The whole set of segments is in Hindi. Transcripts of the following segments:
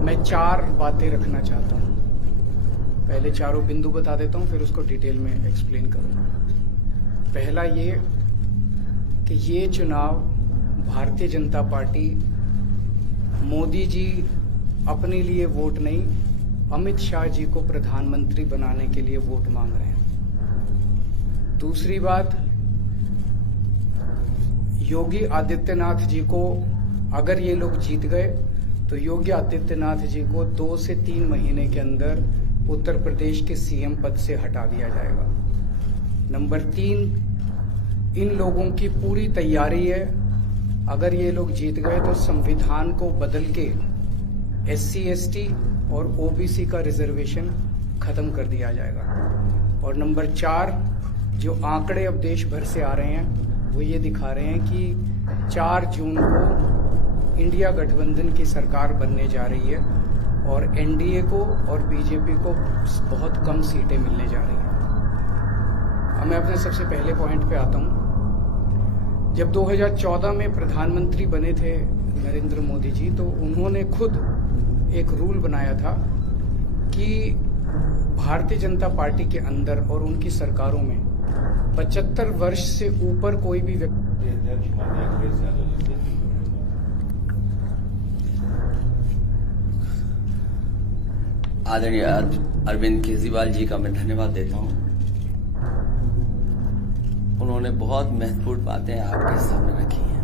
मैं 4 बातें रखना चाहता हूँ। पहले चारों बिंदु बता देता हूँ, फिर उसको डिटेल में एक्सप्लेन करूँगा। पहला ये कि ये चुनाव भारतीय जनता पार्टी मोदी जी अपने लिए वोट नहीं, अमित शाह जी को प्रधानमंत्री बनाने के लिए वोट मांग रहे हैं। दूसरी बात, योगी आदित्यनाथ जी को अगर ये लोग जीत गए तो योगी आदित्यनाथ जी को 2 से 3 महीने के अंदर उत्तर प्रदेश के सीएम पद से हटा दिया जाएगा। नंबर 3, इन लोगों की पूरी तैयारी है, अगर ये लोग जीत गए तो संविधान को बदल के SC ST और OBC का रिजर्वेशन खत्म कर दिया जाएगा। और नंबर 4, जो आंकड़े अब देश भर से आ रहे हैं वो ये दिखा रहे हैं कि 4 जून को इंडिया गठबंधन की सरकार बनने जा रही है और NDA को और BJP को बहुत कम सीटें मिलने जा रही हैं। अब मैं अपने सबसे पहले पॉइंट पे आता हूं। जब 2014 में प्रधानमंत्री बने थे नरेंद्र मोदी जी, तो उन्होंने खुद एक रूल बनाया था कि भारतीय जनता पार्टी के अंदर और उनकी सरकारों में 75 वर्ष से ऊपर कोई भी व्यक्ति आदरणीय अरविंद केजरीवाल जी का मैं धन्यवाद देता हूं। उन्होंने बहुत महत्वपूर्ण बातें आपके सामने रखी हैं।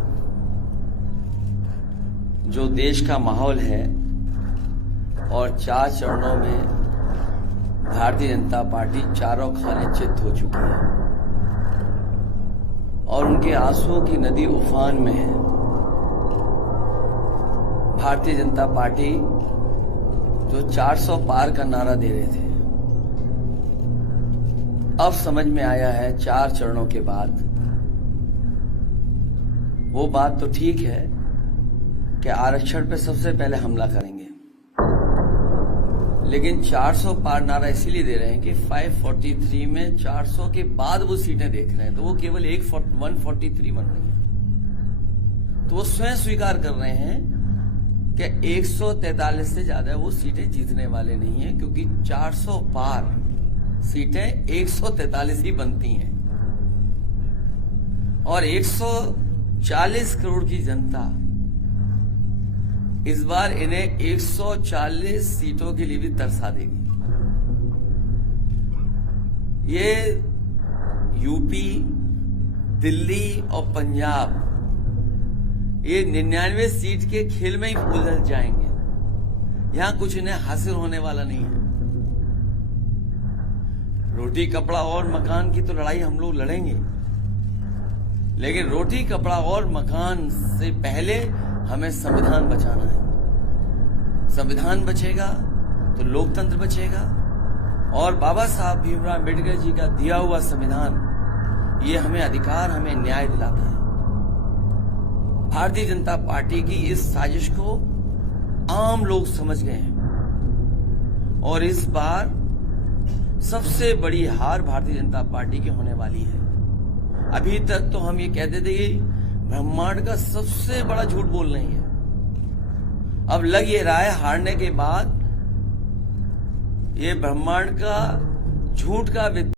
जो देश का माहौल है और 4 चरणों में भारतीय जनता पार्टी चारों खाने चित हो चुकी है और उनके आंसुओं की नदी उफान में है। भारतीय जनता पार्टी जो 400 पार का नारा दे रहे थे, अब समझ में आया है 4 चरणों के बाद, वो बात तो ठीक है कि आरक्षण पे सबसे पहले हमला करेंगे, लेकिन 400 पार नारा इसीलिए दे रहे हैं कि 543 में 400 के बाद वो सीटें देख रहे हैं, तो वो केवल 143 बन रही हैं। तो वो स्वयं स्वीकार कर रहे हैं कि 143 से ज्यादा वो सीटें जीतने वाले नहीं हैं, क्योंकि 400 पार सीटें 143 ही बनती हैं और 140 करोड़ की जनता इस बार इन्हें 140 सीटों के लिए भी तरसा देगी। ये यूपी, दिल्ली और पंजाब ये 99 सीट के खेल में ही उलझ जाएंगे। यहां कुछ इन्हें हासिल होने वाला नहीं है। रोटी कपड़ा और मकान की तो लड़ाई हम लोग लड़ेंगे, लेकिन रोटी कपड़ा और मकान से पहले हमें संविधान बचाना है। संविधान बचेगा तो लोकतंत्र बचेगा और बाबा साहब भीमराव अम्बेडकर जी का दिया हुआ संविधान ये हमें अधिकार, हमें न्याय दिलाता है। भारतीय जनता पार्टी की इस साजिश को आम लोग समझ गए हैं और इस बार सबसे बड़ी हार भारतीय जनता पार्टी की होने वाली है। अभी तक तो हम ये कहते थे कि ब्रह्मांड का सबसे बड़ा झूठ बोल रही है। अब लग ये रहा है हारने के बाद ये ब्रह्मांड का झूठ का